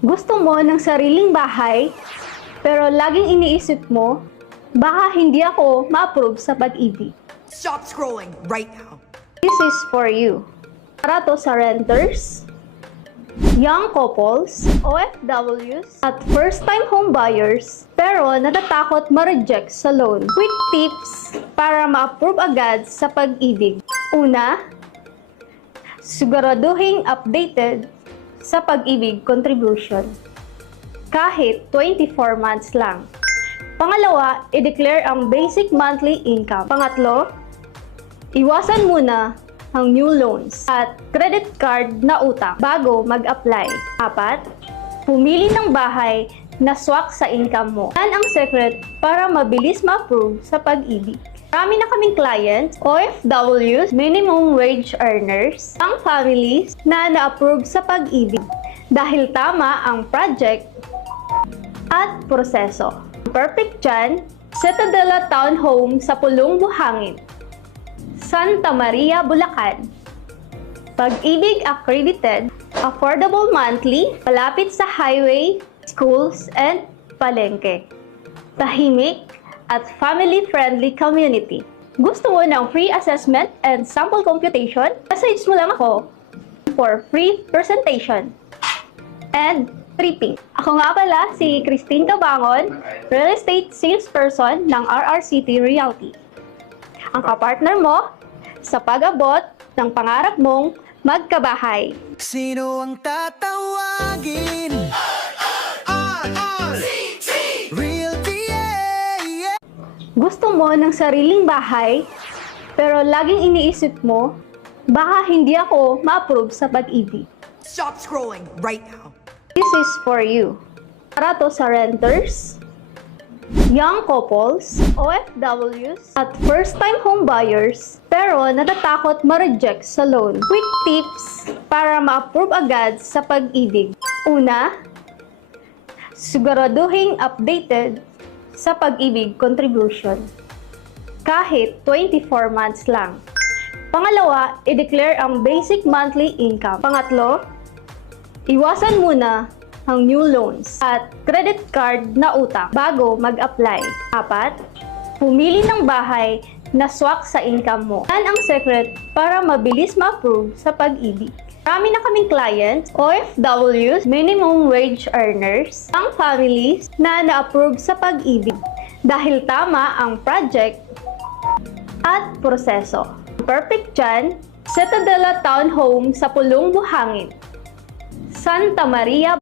Gusto mo ng sariling bahay, pero laging iniisip mo, baka hindi ako ma-approve sa pag-ibig. Stop scrolling right now. This is for you. Para to sa renters, young couples, OFWs, at first-time home buyers, pero natatakot ma-reject sa loan. Quick tips para ma-approve agad sa pag-ibig. Una, siguraduhin updated sa pag-ibig contribution. Kahit 24 months lang. Pangalawa, i-declare ang basic monthly income. Pangatlo, iwasan muna ang new loans at credit card na utang bago mag-apply. Apat, pumili ng bahay na swak sa income mo. Yan ang secret para mabilis ma-approve sa pag-ibig. Marami na kaming clients, OFWs, minimum wage earners, ang families na na-approve sa pag-ibig dahil tama ang project at proseso. Perfect dyan, Citadela Townhome sa Pulong Buhangin, Santa Maria, Bulacan. Pag-ibig accredited, affordable monthly, malapit sa highway, schools, and palengke. Tahimik at family-friendly community. Gusto mo ng free assessment and sample computation? Message mo lang ako for free presentation and tripping. Ako nga pala si Christine Cabangon, Real Estate Salesperson ng RRCT Realty. Ang kapartner mo sa pag-abot ng pangarap mong magkabahay. Sino ang tatawagin? Realty, yeah. Gusto mo ng sariling bahay, pero laging iniisip mo, baka hindi ako ma-approve sa pag-ibig. Stop scrolling right now. This is for you. Para to sa renters, young couples, OFWs, at first-time home buyers, pero natatakot ma-reject sa loan. Quick tips para ma-approve agad sa pag-ibig. Una, siguraduhin updated sa pag-ibig contribution. Kahit 24 months lang. Pangalawa, i-declare ang basic monthly income. Pangatlo, iwasan muna ang new loans at credit card na utang bago mag-apply. Apat, pumili ng bahay na swak sa income mo. Yan ang secret para mabilis ma-approve sa pag-ibig. Marami na kaming clients, OFWs, minimum wage earners, ang families na na-approve sa pag-ibig dahil tama ang project at proseso. Perfect dyan, Citadela Townhome sa Pulong Buhangin, Santa Maria,